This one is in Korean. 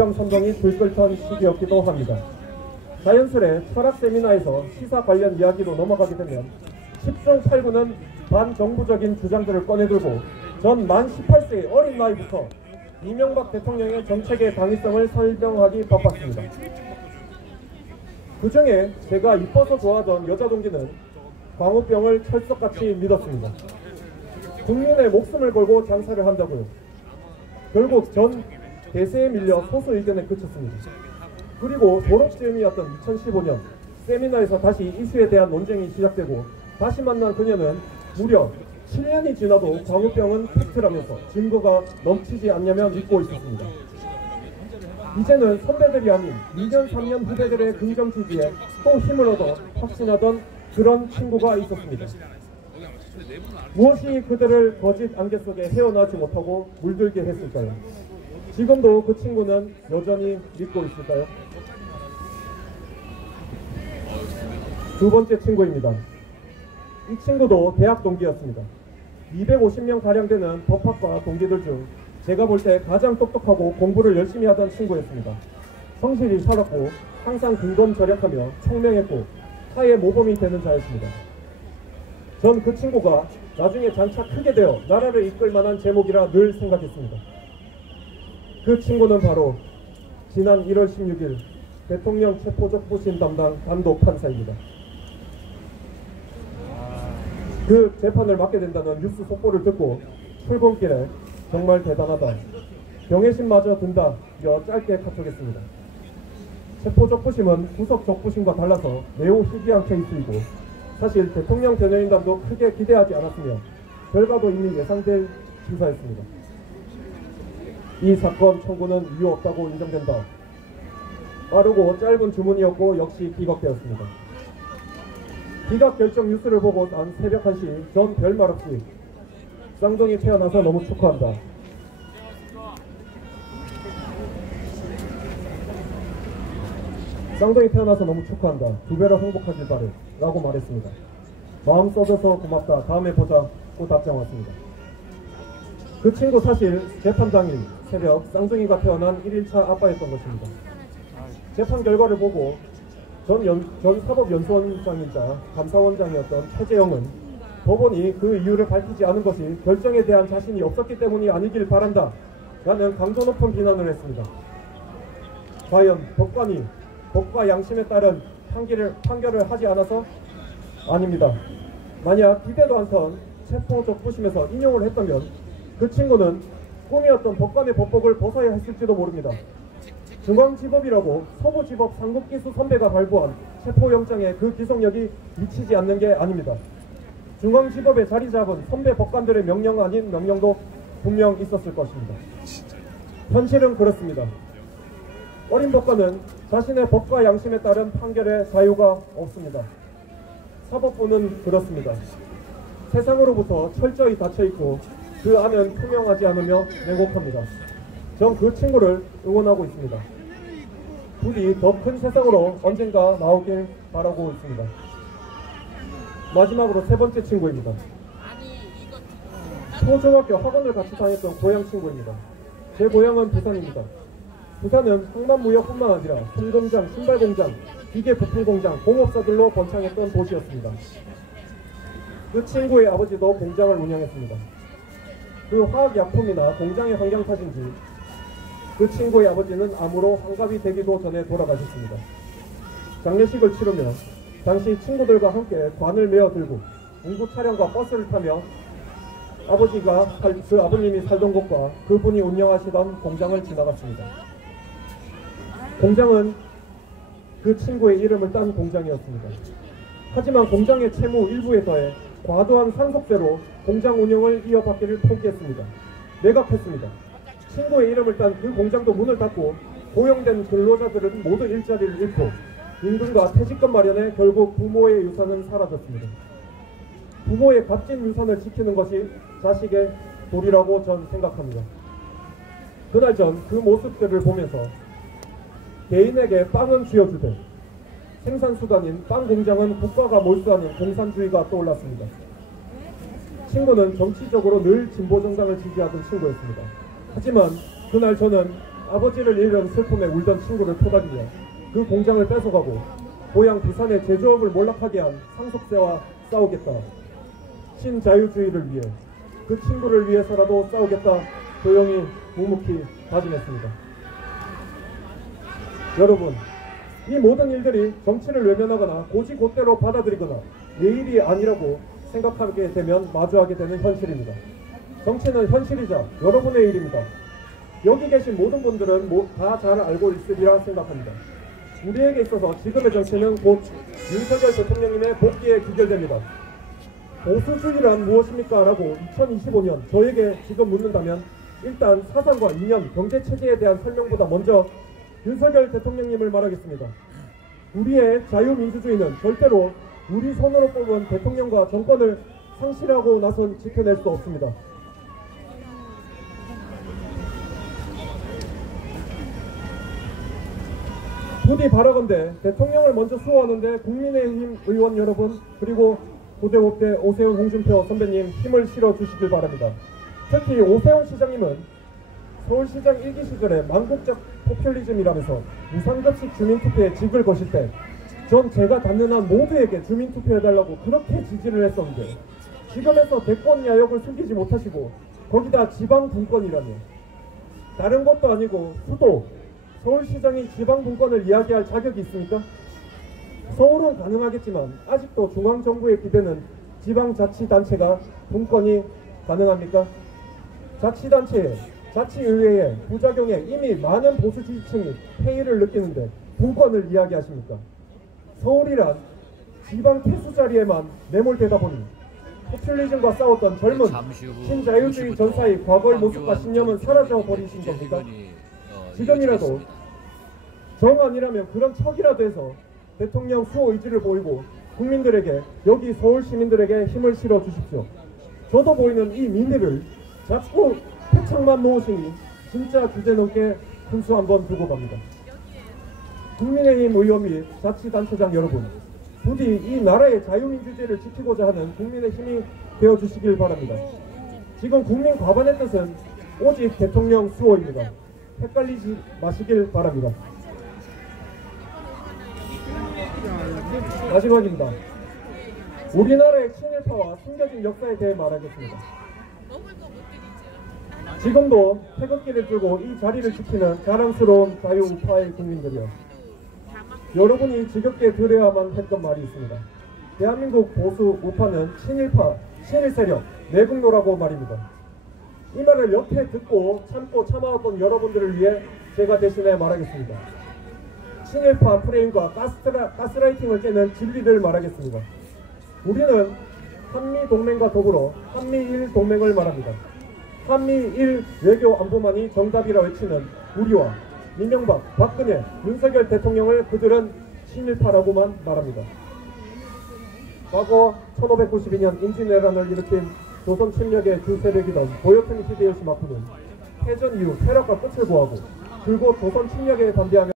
물병 선동이 들끓던 시기였기도 합니다. 자연스레 철학 세미나에서 시사 관련 이야기로 넘어가게 되면 10중 8구는 반정부적인 주장들을 꺼내들고 전 만 18세의 어린 나이부터 이명박 대통령의 정책의 당위성을 설명하기 바빴습니다. 그 중에 제가 이뻐서 좋아하던 여자 동기는 광우병을 철석같이 믿었습니다. 국민의 목숨을 걸고 장사를 한다고요. 결국 전 대세에 밀려 소수 의견에 그쳤습니다. 그리고 졸업즈음이었던 2015년 세미나에서 다시 이슈에 대한 논쟁이 시작되고 다시 만난 그녀는 무려 7년이 지나도 광우병은 팩트라면서 증거가 넘치지 않냐며 믿고 있었습니다. 이제는 선배들이 아닌 2년 3년 후배들의 긍정 지지에 또 힘을 얻어 확신하던 그런 친구가 있었습니다. 무엇이 그들을 거짓 안개 속에 헤어나지 못하고 물들게 했을까요? 지금도 그 친구는 여전히 믿고 있을까요? 두 번째 친구입니다. 이 친구도 대학 동기였습니다. 250명 가량 되는 법학과 동기들 중 제가 볼 때 가장 똑똑하고 공부를 열심히 하던 친구였습니다. 성실히 살았고 항상 근검절약하며 총명했고 타의 모범이 되는 자였습니다. 전 그 친구가 나중에 장차 크게 되어 나라를 이끌 만한 제목이라 늘 생각했습니다. 그 친구는 바로 지난 1월 16일 대통령 체포적부심 담당 단독 판사입니다. 그 재판을 맡게 된다는 뉴스 속보를 듣고 출근길에 정말 대단하다, 경외심마저 든다 며 짧게 카톡했습니다. 체포적부심은 구속적부심과 달라서 매우 희귀한 케이스이고 사실 대통령 변호인단도 크게 기대하지 않았으며 결과도 이미 예상될 심사였습니다. 이 사건 청구는 이유 없다고 인정된다. 빠르고 짧은 주문이었고 역시 기각되었습니다. 기각 결정 뉴스를 보고 난 새벽 1시 전 별말 없이 쌍둥이 태어나서 너무 축하한다. 쌍둥이 태어나서 너무 축하한다. 두 배로 행복하길 바래. 라고 말했습니다. 마음 써줘서 고맙다. 다음에 보자고 답장 왔습니다. 그 친구 사실 재판 당일 새벽 쌍둥이가 태어난 1일차 아빠였던 것입니다. 재판 결과를 보고 전 사법연수원장이자 감사원장이었던 최재형은 법원이 그 이유를 밝히지 않은 것이 결정에 대한 자신이 없었기 때문이 아니길 바란다 라는 강도 높은 비난을 했습니다. 과연 법관이 법과 양심에 따른 판결을 하지 않아서? 아닙니다. 만약 기대도 않던 체포적부심에서 인용을 했다면 그 친구는 꿈이었던 법관의 법복을 벗어야 했을지도 모릅니다. 중앙지법이라고 서부지법 상급기수 선배가 발부한 체포영장에 그 기속력이 미치지 않는 게 아닙니다. 중앙지법에 자리 잡은 선배 법관들의 명령 아닌 명령도 분명 있었을 것입니다. 현실은 그렇습니다. 어린 법관은 자신의 법과 양심에 따른 판결의 자유가 없습니다. 사법부는 그렇습니다. 세상으로부터 철저히 닫혀있고 그 안은 투명하지 않으며 냉혹합니다. 전 그 친구를 응원하고 있습니다. 부디 더 큰 세상으로 언젠가 나오길 바라고 있습니다. 마지막으로 세 번째 친구입니다. 초중학교 학원을 같이 다녔던 고향 친구입니다. 제 고향은 부산입니다. 부산은 항만무역뿐만 아니라 손공장, 신발공장, 기계 부품공장, 공업사들로 번창했던 도시였습니다. 그 친구의 아버지도 공장을 운영했습니다. 그 화학약품이나 공장의 환경 탓인지 그 친구의 아버지는 암으로 환갑이 되기도 전에 돌아가셨습니다. 장례식을 치르며 당시 친구들과 함께 관을 메어 들고 공부 촬영과 버스를 타며 그 아버님이 살던 곳과 그분이 운영하시던 공장을 지나갔습니다. 공장은 그 친구의 이름을 딴 공장이었습니다. 하지만 공장의 채무 일부에 더해 과도한 상속세로 공장 운영을 이어받기를 포기했습니다. 매각했습니다. 친구의 이름을 딴 그 공장도 문을 닫고 고용된 근로자들은 모두 일자리를 잃고 임금과 퇴직금 마련에 결국 부모의 유산은 사라졌습니다. 부모의 값진 유산을 지키는 것이 자식의 도리라고 전 생각합니다. 그날 전 그 모습들을 보면서 개인에게 빵은 쥐어주되 생산수단인 빵 공장은 국가가 몰수하는 공산주의가 떠올랐습니다. 친구는 정치적으로 늘 진보정당을 지지하던 친구였습니다. 하지만 그날 저는 아버지를 잃은 슬픔에 울던 친구를 토닥이며 그 공장을 뺏어가고 고향 부산의 제조업을 몰락하게 한 상속세와 싸우겠다. 신자유주의를 위해 그 친구를 위해서라도 싸우겠다. 조용히 묵묵히 다짐했습니다. 여러분, 이 모든 일들이 정치를 외면하거나 고지고대로 받아들이거나 내 일이 아니라고 생각하게 되면 마주하게 되는 현실입니다. 정치는 현실이자 여러분의 일입니다. 여기 계신 모든 분들은 다 잘 알고 있으리라 생각합니다. 우리에게 있어서 지금의 정치는 곧 윤석열 대통령님의 복귀에 기결됩니다. 보수주의란 무엇입니까? 라고 2025년 저에게 지금 묻는다면 일단 사상과 이념, 경제체계에 대한 설명보다 먼저 윤석열 대통령님을 말하겠습니다. 우리의 자유민주주의는 절대로 우리 손으로 뽑은 대통령과 정권을 상실하고 나선 지켜낼 수 없습니다. 부디 바라건대 대통령을 먼저 수호하는데 국민의힘 의원 여러분 그리고 고대업대 오세훈 홍준표 선배님 힘을 실어주시길 바랍니다. 특히 오세훈 시장님은 서울시장 1기 시절에 망국적 포퓰리즘이라면서 무상급식 주민투표에 직을 거실 때 전 제가 닿는 한 모두에게 주민투표해달라고 그렇게 지지를 했었는데 지금에서 대권 야욕을 숨기지 못하시고 거기다 지방분권이라며 다른 것도 아니고 수도 서울시장이 지방분권을 이야기할 자격이 있습니까? 서울은 가능하겠지만 아직도 중앙정부의 기대는 지방자치단체가 분권이 가능합니까? 자치단체에 자치의회의 부작용에 이미 많은 보수 지지층이 폐의를 느끼는데 분권을 이야기하십니까? 서울이란 지방 필수 자리에만 매몰되다 보니 포퓰리즘과 싸웠던 젊은 신자유주의 전사의 과거의 모습과 신념은 사라져 버리신 겁니까? 지금이라도 정 아니라면 그런 척이라도 해서 대통령 수호 의지를 보이고 국민들에게 여기 서울 시민들에게 힘을 실어 주십시오. 저도 보이는 이 민의를 자꾸 표창만 놓으시니 진짜 주제넘게 분수 한번 두고 갑니다. 국민의힘 의원 및 자치단체장 여러분, 부디 이 나라의 자유민주주의를 지키고자 하는 국민의 힘이 되어주시길 바랍니다. 지금 국민 과반의 뜻은 오직 대통령 수호입니다. 헷갈리지 마시길 바랍니다. 마지막입니다. 우리나라의 친일파와 숨겨진 역사에 대해 말하겠습니다. 지금도 태극기를 들고 이 자리를 지키는 자랑스러운 자유우파의 국민들이여, 여러분이 지겹게 들어야만 했던 말이 있습니다. 대한민국 보수 우파는 친일파, 친일세력, 내국노라고 말입니다. 이 말을 옆에 듣고 참고 참아왔던 여러분들을 위해 제가 대신에 말하겠습니다. 친일파 프레임과 가스라이팅을 깨는 진리를 말하겠습니다. 우리는 한미동맹과 더불어 한미일 동맹을 말합니다. 한미일 외교 안보만이 정답이라 외치는 우리와 이명박, 박근혜, 윤석열 대통령을 그들은 친일파라고만 말합니다. 과거 1592년 임진왜란을 일으킨 조선 침략의 두 세력이던 고요토미 히데요시 마쿠는 패전 이후 쾌락과 끝을 보하고 줄곧 조선 침략에 반대하며